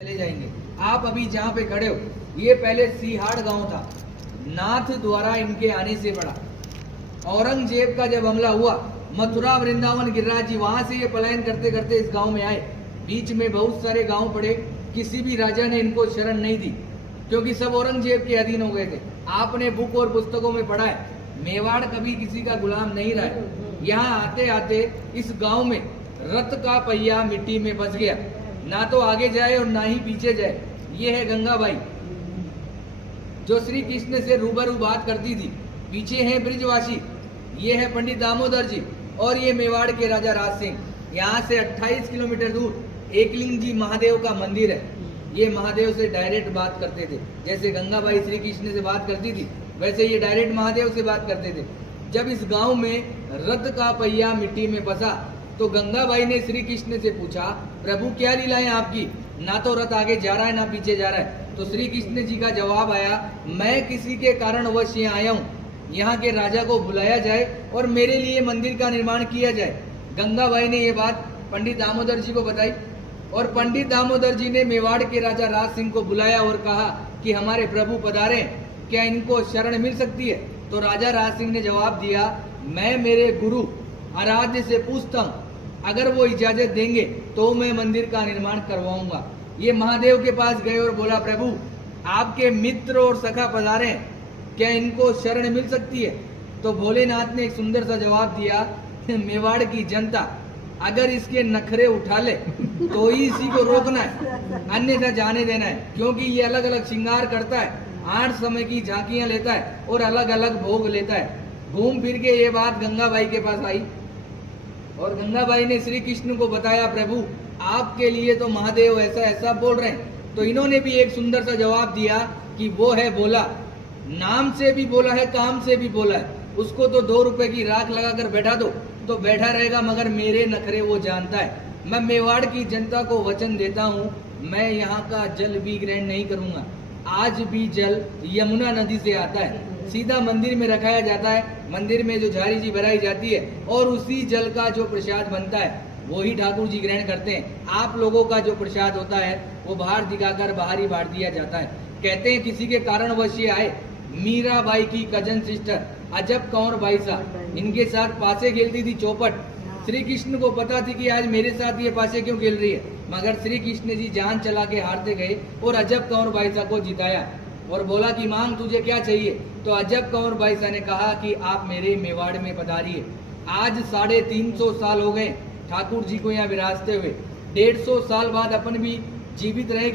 चले जाएंगे। आप अभी जहाँ पे खड़े हो, ये पहले सीहाड़ गांव था। नाथ द्वारा इनके आने से पड़ा। औरंगजेब का जब हमला हुआ, मथुरा वृंदावन गिरिराज जी वहां से ये पलायन करते करते इस गांव में आए। बीच में बहुत सारे गांव पड़े, किसी भी राजा ने इनको शरण नहीं दी, क्योंकि सब औरंगजेब के अधीन हो गए थे। आपने बुक और पुस्तकों में पढ़ा है, मेवाड़ कभी किसी का गुलाम नहीं रहा है। यहाँ आते आते इस गांव में रथ का पहिया मिट्टी में बस गया, ना तो आगे जाए और ना ही पीछे जाए। ये है गंगाबाई, जो श्री कृष्ण से रूबरू बात करती थी। पीछे है ब्रिजवासी, ये है पंडित दामोदर जी, और ये मेवाड़ के राजा राज सिंह। यहाँ से 28 किलोमीटर दूर एकलिंग जी महादेव का मंदिर है। ये महादेव से डायरेक्ट बात करते थे, जैसे गंगाबाई श्री कृष्ण से बात करती थी, वैसे ये डायरेक्ट महादेव से बात करते थे। जब इस गांव में रथ का पहिया मिट्टी में फंसा, तो गंगाबाई ने श्री कृष्ण से पूछा, प्रभु क्या लीला है आपकी, ना तो रथ आगे जा रहा है ना पीछे जा रहा है। तो श्री कृष्ण जी का जवाब आया, मैं किसी के कारणवश यहाँ आया हूँ, यहाँ के राजा को बुलाया जाए और मेरे लिए मंदिर का निर्माण किया जाए। गंगाबाई ने ये बात पंडित दामोदर जी को बताई, और पंडित दामोदर जी ने मेवाड़ के राजा राज सिंह को बुलाया और कहा कि हमारे प्रभु पधारे, क्या इनको शरण मिल सकती है। तो राजा राज सिंह ने जवाब दिया, मैं मेरे गुरु आराध्य से पूछता हूँ, अगर वो इजाजत देंगे तो मैं मंदिर का निर्माण करवाऊंगा। ये महादेव के पास गए और बोला, प्रभु आपके मित्र और सखा पधारे, क्या इनको शरण मिल सकती है। तो भोलेनाथ ने एक सुंदर सा जवाब दिया, मेवाड़ की जनता अगर इसके नखरे उठा ले तो ही इसी को रोकना है, अन्यथा जाने देना है, क्योंकि ये अलग अलग श्रृंगार करता है, 8 समय की झांकियां लेता है और अलग अलग भोग लेता है। घूम फिर के ये बात गंगाबाई के पास आई, और गंगाबाई ने श्री कृष्ण को बताया, प्रभु आपके लिए तो महादेव ऐसा ऐसा बोल रहे हैं। तो इन्होंने भी एक सुंदर सा जवाब दिया कि वो है बोला, नाम से भी बोला है, काम से भी बोला है। उसको तो 2 रुपए की राख लगाकर बैठा दो तो बैठा रहेगा, मगर मेरे नखरे वो जानता है। मैं मेवाड़ की जनता को वचन देता हूँ, मैं यहाँ का जल भी ग्रहण नहीं करूंगा। आज भी जल यमुना नदी से आता है, सीधा मंदिर में रखाया जाता है, मंदिर में जो झारी जी भराई जाती है, और उसी जल का जो प्रसाद बनता है वही ठाकुर जी ग्रहण करते हैं। आप लोगों का जो प्रसाद होता है वो बाहर दिखाकर बाहर ही बांट दिया जाता है। कहते हैं किसी के कारणवश ये आए। मीराबाई की कजन सिस्टर अजब कौर बाई साहब, इनके साथ पासे खेलती थी चौपट। श्री कृष्ण को पता थी कि आज मेरे साथ ये पासे क्यों खेल रही है, मगर श्री कृष्ण जी जान चला के हारते गए और अजब कौर बाई साहब को जिताया और बोला कि मांग तुझे क्या चाहिए। तो अजब कौर बाई साहब ने कहा कि आप मेरे मेवाड़ में पधारिए। आज 350 साल हो गए ठाकुर जी को यहाँ विराजते हुए, 150 साल बाद अपन भी जीवित रहे।